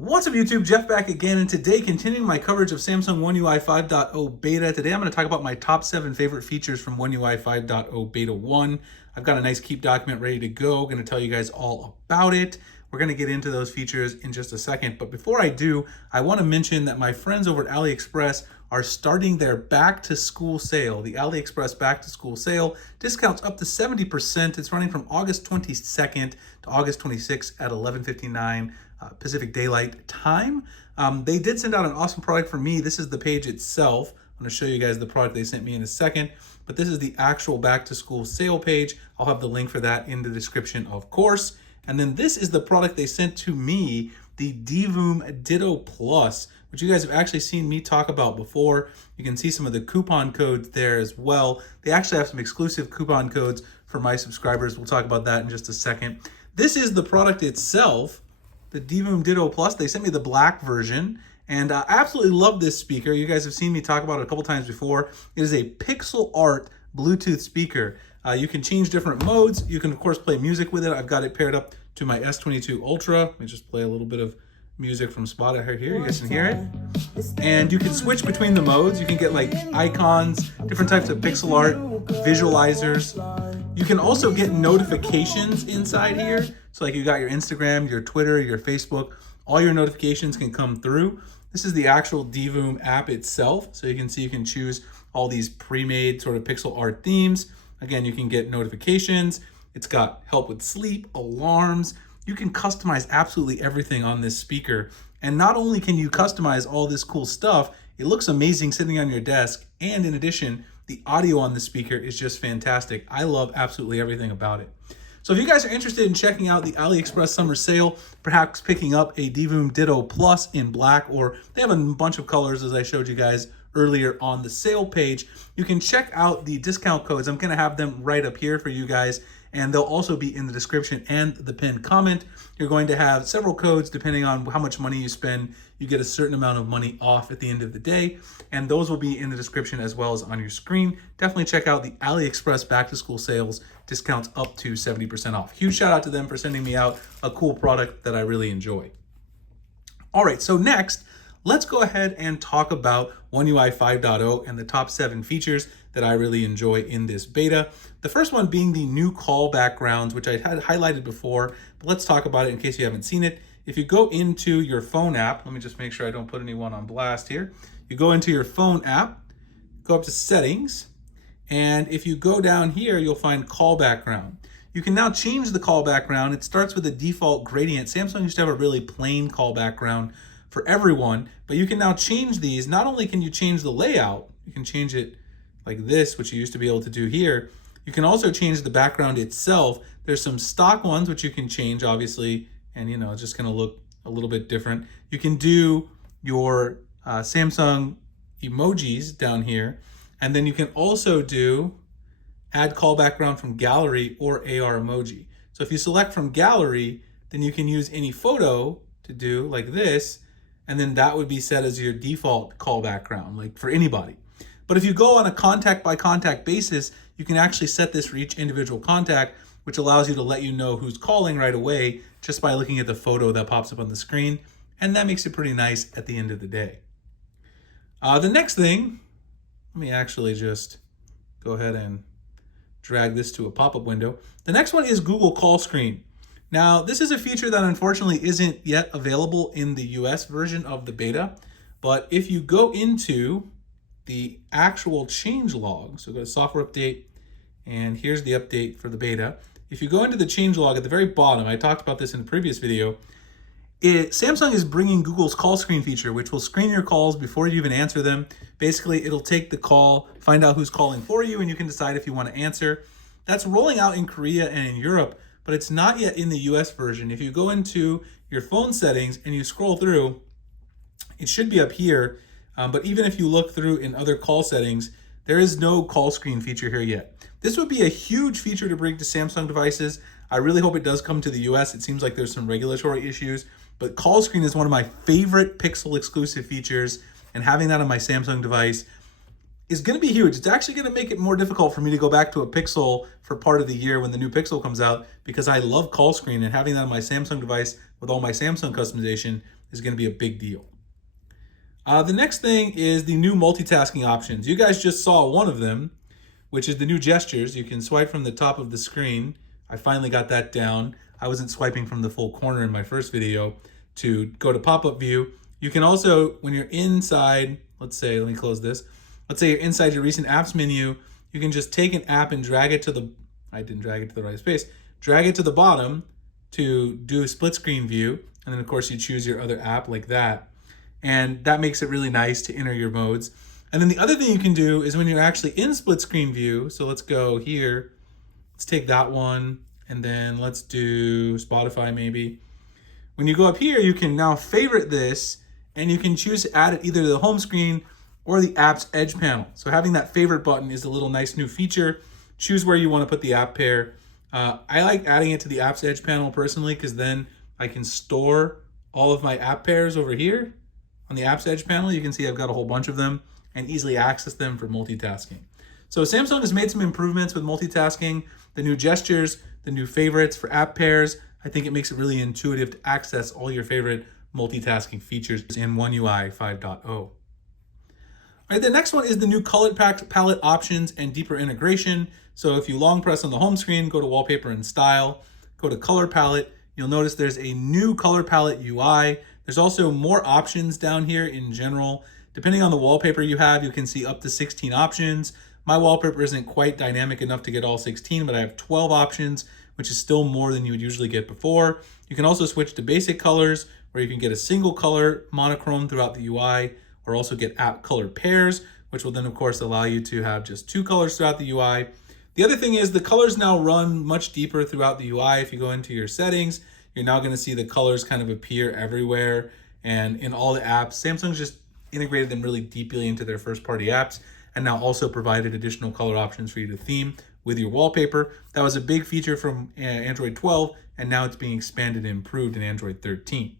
What's up YouTube, Jeff back again, and today continuing my coverage of Samsung One UI 5.0 beta. Today I'm going to talk about my top 7 favorite features from One UI 5.0 beta 1. I've got a nice keep document ready to go. I'm going to tell you guys all about it. We're going to get into those features in just a second, but before I do, I want to mention that my friends over at AliExpress are starting their back to school sale. The AliExpress back to school sale discounts up to 70%. It's running from August 22nd to August 26th at 11:59 Pacific Daylight Time. They did send out an awesome product for me. This is the page itself. I'm going to show you guys the product they sent me in a second, but this is the actual back to school sale page. I'll have the link for that in the description, of course. And then this is the product they sent to me, the Divoom Ditto Plus, which you guys have actually seen me talk about before. You can see some of the coupon codes there as well. They actually have some exclusive coupon codes for my subscribers. We'll talk about that in just a second. This is the product itself, the Divoom Ditto Plus. They sent me the black version, and I absolutely love this speaker. You guys have seen me talk about it a couple times before. It is a pixel art Bluetooth speaker. You can change different modes. You can, of course, play music with it. I've got it paired up to my S22 Ultra. Let me just play a little bit of music from Spotify here. You guys can hear it. And you can switch between the modes. You can get like icons, different types of pixel art, visualizers. You can also get notifications inside here. So like you got your Instagram, your Twitter, your Facebook, all your notifications can come through. This is the actual Divoom app itself. So you can see you can choose all these pre-made sort of pixel art themes. Again, you can get notifications. It's got help with sleep, alarms. You can customize absolutely everything on this speaker. And not only can you customize all this cool stuff, it looks amazing sitting on your desk. And in addition, the audio on the speaker is just fantastic. I love absolutely everything about it. So if you guys are interested in checking out the AliExpress summer sale, perhaps picking up a Divoom Ditto Plus in black, or they have a bunch of colors as I showed you guys earlier on the sale page, you can check out the discount codes. I'm going to have them right up here for you guys, and they'll also be in the description and the pinned comment. You're going to have several codes depending on how much money you spend. You get a certain amount of money off at the end of the day, and those will be in the description as well as on your screen. Definitely check out the AliExpress back to school sales, discounts up to 70% off. Huge shout out to them for sending me out a cool product that I really enjoy. All right, so next, let's go ahead and talk about One UI 5.0 and the top 7 features that I really enjoy in this beta. The first one being the new call backgrounds, which I had highlighted before, but let's talk about it in case you haven't seen it. If you go into your phone app, let me just make sure I don't put anyone on blast here. You go into your phone app, go up to settings, and if you go down here, you'll find call background. You can now change the call background. It starts with a default gradient. Samsung used to have a really plain call background for everyone, but you can now change these. Not only can you change the layout, you can change it like this, which you used to be able to do here. You can also change the background itself. There's some stock ones which you can change, obviously, and it's just gonna look a little bit different. You can do your Samsung emojis down here, and then you can also do add call background from gallery or AR emoji. So if you select from gallery, then you can use any photo to do like this, and then that would be set as your default call background, like for anybody. But if you go on a contact by contact basis, you can actually set this for each individual contact, which allows you to let you know who's calling right away just by looking at the photo that pops up on the screen. And that makes it pretty nice at the end of the day. The next thing, let me actually just go ahead and drag this to a pop-up window. The next one is Google Call Screen. Now, this is a feature that unfortunately isn't yet available in the US version of the beta, but if you go into the actual changelog, so go to software update, and here's the update for the beta. If you go into the changelog at the very bottom, I talked about this in the previous video, Samsung is bringing Google's call screen feature, which will screen your calls before you even answer them. Basically, it'll take the call, find out who's calling for you, and you can decide if you want to answer. That's rolling out in Korea and in Europe, but it's not yet in the US version. If you go into your phone settings and you scroll through, it should be up here. But even if you look through in other call settings, there is no call screen feature here yet. This would be a huge feature to bring to Samsung devices. I really hope it does come to the US. It seems like there's some regulatory issues, but call screen is one of my favorite Pixel exclusive features, and having that on my Samsung device is going to be huge. It's actually going to make it more difficult for me to go back to a Pixel for part of the year when the new Pixel comes out, because I love call screen, and having that on my Samsung device with all my Samsung customization is going to be a big deal. The next thing is the new multitasking options. You guys just saw one of them, which is the new gestures. You can swipe from the top of the screen. I finally got that down. I wasn't swiping from the full corner in my first video to go to pop-up view. You can also, when you're inside, let's say, let me close this. Let's say you're inside your recent apps menu, you can just take an app and drag it to the, I didn't drag it to the right space, drag it to the bottom to do a split screen view. And then of course you choose your other app like that. And that makes it really nice to enter your modes. And then the other thing you can do is when you're actually in split screen view, so let's go here, let's take that one, and then let's do Spotify maybe. When you go up here, you can now favorite this, and you can choose to add it either to the home screen or the app's edge panel. So having that favorite button is a little nice new feature. Choose where you want to put the app pair. I like adding it to the app's edge panel personally, because then I can store all of my app pairs over here on the app's edge panel. You can see I've got a whole bunch of them and easily access them for multitasking. So Samsung has made some improvements with multitasking, the new gestures, the new favorites for app pairs. I think it makes it really intuitive to access all your favorite multitasking features in One UI 5.0. All right, the next one is the new color palette options and deeper integration. So if you long press on the home screen, go to wallpaper and style, go to color palette, you'll notice there's a new color palette UI. There's also more options down here in general. Depending on the wallpaper you have, you can see up to 16 options. My wallpaper isn't quite dynamic enough to get all 16, but I have 12 options, which is still more than you would usually get before. You can also switch to basic colors, where you can get a single color monochrome throughout the UI, or also get app color pairs, which will then of course allow you to have just 2 colors throughout the UI. The other thing is the colors now run much deeper throughout the UI. If you go into your settings, you're now going to see the colors kind of appear everywhere and in all the apps. Samsung's just integrated them really deeply into their first party apps, and now also provided additional color options for you to theme with your wallpaper. That was a big feature from Android 12, and now it's being expanded and improved in Android 13.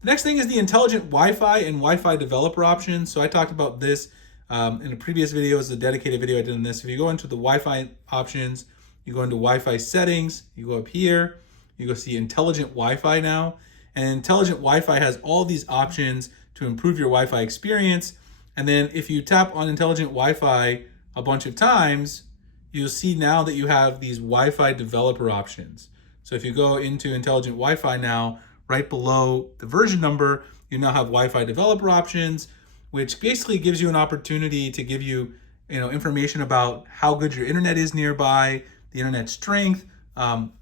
The next thing is the intelligent Wi-Fi and Wi-Fi developer options. So I talked about this in a previous video. It's a dedicated video I did on this. If you go into the Wi-Fi options, you go into Wi-Fi settings, you go up here, you go see intelligent Wi-Fi now. And intelligent Wi-Fi has all these options to improve your Wi-Fi experience. And then if you tap on intelligent Wi-Fi a bunch of times, you'll see now that you have these Wi-Fi developer options. So if you go into intelligent Wi-Fi now, right below the version number, you now have Wi-Fi developer options, which basically gives you an opportunity to give you, information about how good your internet is nearby, the internet strength,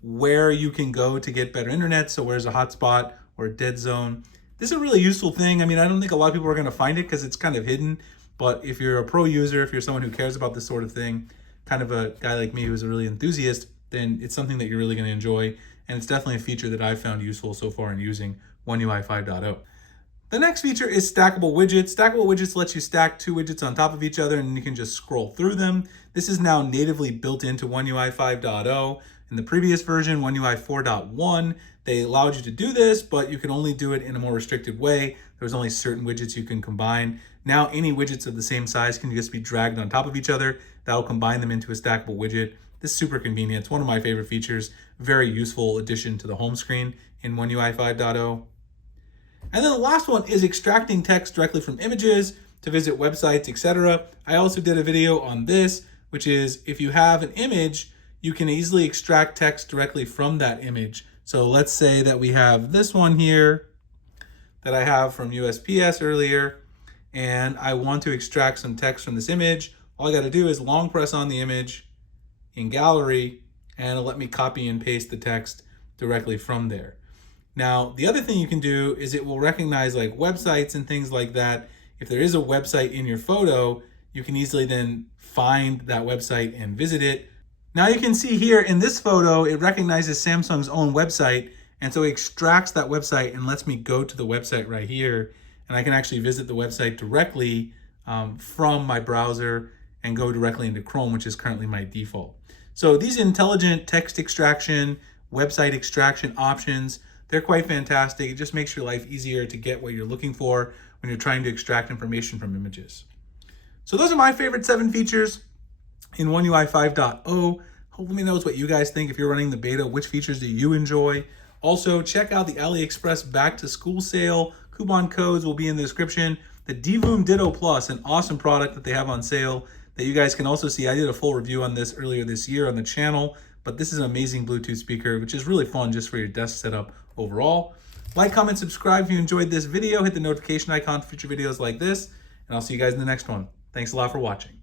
where you can go to get better internet. So where's a hotspot or a dead zone. This is a really useful thing. I mean, I don't think a lot of people are going to find it because it's kind of hidden, but if you're a pro user, if you're someone who cares about this sort of thing, kind of a guy like me who's a really enthusiast, then it's something that you're really going to enjoy. And it's definitely a feature that I've found useful so far in using One UI 5.0. The next feature is stackable widgets. Stackable widgets lets you stack 2 widgets on top of each other and you can just scroll through them. This is now natively built into One UI 5.0. In the previous version, One UI 4.1, they allowed you to do this, but you can only do it in a more restricted way. There was only certain widgets you can combine. Now any widgets of the same size can just be dragged on top of each other. That'll combine them into a stackable widget. This is super convenient. It's one of my favorite features. Very useful addition to the home screen in One UI 5.0. And then the last one is extracting text directly from images to visit websites, etc. I also did a video on this, which is if you have an image, you can easily extract text directly from that image. So let's say that we have this one here that I have from USPS earlier, and I want to extract some text from this image. All I got to do is long press on the image in gallery, and it'll let me copy and paste the text directly from there. Now, the other thing you can do is it will recognize like websites and things like that. If there is a website in your photo, you can easily then find that website and visit it. Now you can see here in this photo, it recognizes Samsung's own website, and so it extracts that website and lets me go to the website right here, and I can actually visit the website directly from my browser and go directly into Chrome, which is currently my default. So these intelligent text extraction, website extraction options, they're quite fantastic. It just makes your life easier to get what you're looking for when you're trying to extract information from images. So those are my favorite 7 features in One UI 5.0. Let me know what you guys think. If you're running the beta, which features do you enjoy? Also, check out the AliExpress back to school sale. Coupon codes will be in the description. The Divoom Ditto Plus, an awesome product that they have on sale that you guys can also see. I did a full review on this earlier this year on the channel, but this is an amazing Bluetooth speaker, which is really fun just for your desk setup overall. Like, comment, subscribe if you enjoyed this video. Hit the notification icon for future videos like this, and I'll see you guys in the next one. Thanks a lot for watching.